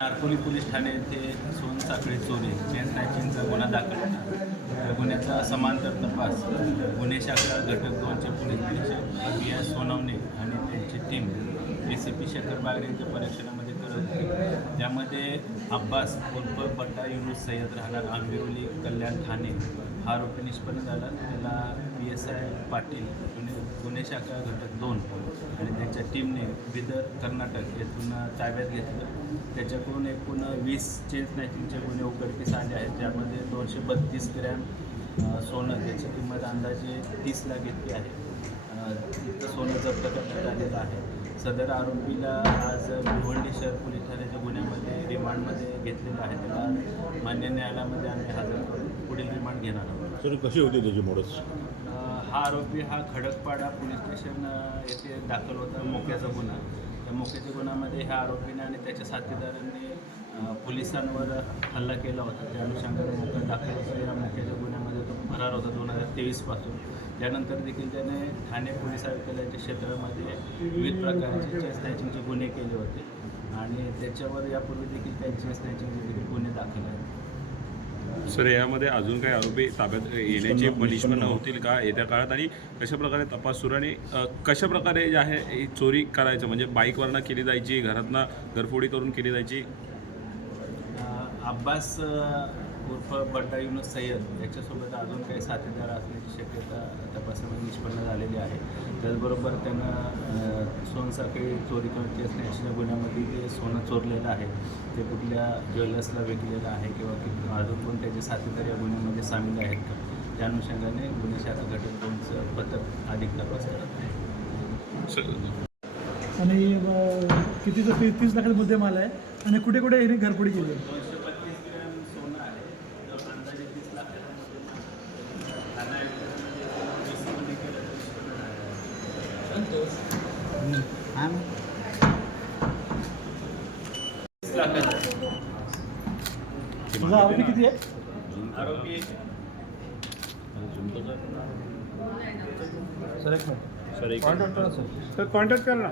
Narpoli police Thane येथे सोनसाखळी चोरी chain स्नॅचिंगचा गुन्हा दाखल होता. या गुन्ह्याचा समांतर तपास गुन्हे शाखा घटक 2चे पोलीस निरीक्षक अभिया सोनवणे आणि त्यांची टीम ACP शेखर बागरे यांच्या परीक्षणामध्ये करत होते. त्यामध्ये अब्बास उर्फ बट्टा युनुस सय्यद राहणार आंबिवली कल्याण ठाणे हा आरोपी निष्पन्न झाला. त्याला PSI पाटील गुन्हे शाखा घटक 2 आणि त्यांच्या टीमने बिदर कर्नाटक येथून ताब्यात घेतलं. त्याच्याकडून एकूण 20 चेन स्नॅचिंगचे गुन्हे उघडकीस आले आहेत. ज्यामध्ये 232 ग्रॅम सोनं ज्याची किंमत अंदाजे 30 लाख इतकी आहे इतकं सोनं जप्त करण्यात आलेलं आहे. सदर आरोपीला आज भिवंडी शहर पोलीस ठाण्याच्या गुन्ह्यामध्ये रिमांडमध्ये घेतलेलं आहे. त्याला मान्य न्यायालयामध्ये आम्ही हजर करून पुढील रिमांड घेणार आहोत. सर कशी होती त्याची मोडस? हा आरोपी हा खडकपाडा पोलीस स्टेशन येथे दाखल होता मोक्याचा गुन्हा. त्या मोक्याच्या गुन्ह्यामध्ये ह्या आरोपीने आणि त्याच्या साथीदारांनी पोलिसांवर हल्ला केला होता. त्या अनुषंगाने मोका दाखल होता. या मोक्याच्या गुन्ह्यामध्ये तो फरार होता 2023 पासून. त्यानंतर देखील त्याने ठाणे पोलीस आयुक्तालयाच्या क्षेत्रामध्ये विविध प्रकारचे चेन स्नॅचिंगचे गुन्हे केले होते आणि त्याच्यावर यापूर्वी देखील काही चेन स्नॅचिंगचे देखील गुन्हे दाखल आहेत. सर, यामध्ये अजून काही आरोपी ताब्यात येण्याची निष्पन्न होतील का येत्या काळात, आणि कशाप्रकारे तपास सुरू आणि कशाप्रकारे जे आहे ही चोरी करायचं, म्हणजे बाईकवरनं केली जायची, घरातनं घरफोडी करून केली जायची? अब्बास उर्फ बट्टा युनुस सय्यद याच्यासोबत अजून काही साथीदार असण्याची शक्यता तपासामध्ये निष्पन्न झालेली आहे. त्याचबरोबर त्यानं सोनसाखळी चोरी करत असण्याच्या गुन्ह्यामध्ये जे सोनं चोरलेलं आहे ते कुठल्या ज्वेलर्सला विकलेलं आहे किंवा अजून पण त्याचे साथीदार या गुन्ह्यामध्ये सामील आहेत का, त्या अनुषंगाने गुन्हे शाखा घटक 2चं पथक अधिक तपास करत आहे. आणि कितीचं 30 लाखाचा मुद्देमाल आहे आणि कुठे कुठे यांनी घरफोडी केली आहे? 232 ग्रॅम सोनं आहे, अंदाजे 30 लाखाचा तुझा आरोपी किती आहे? आरोपी सर एक मिनिट सर एक कॉन्टॅक्ट करा. सर कॉन्टॅक्ट करा ना.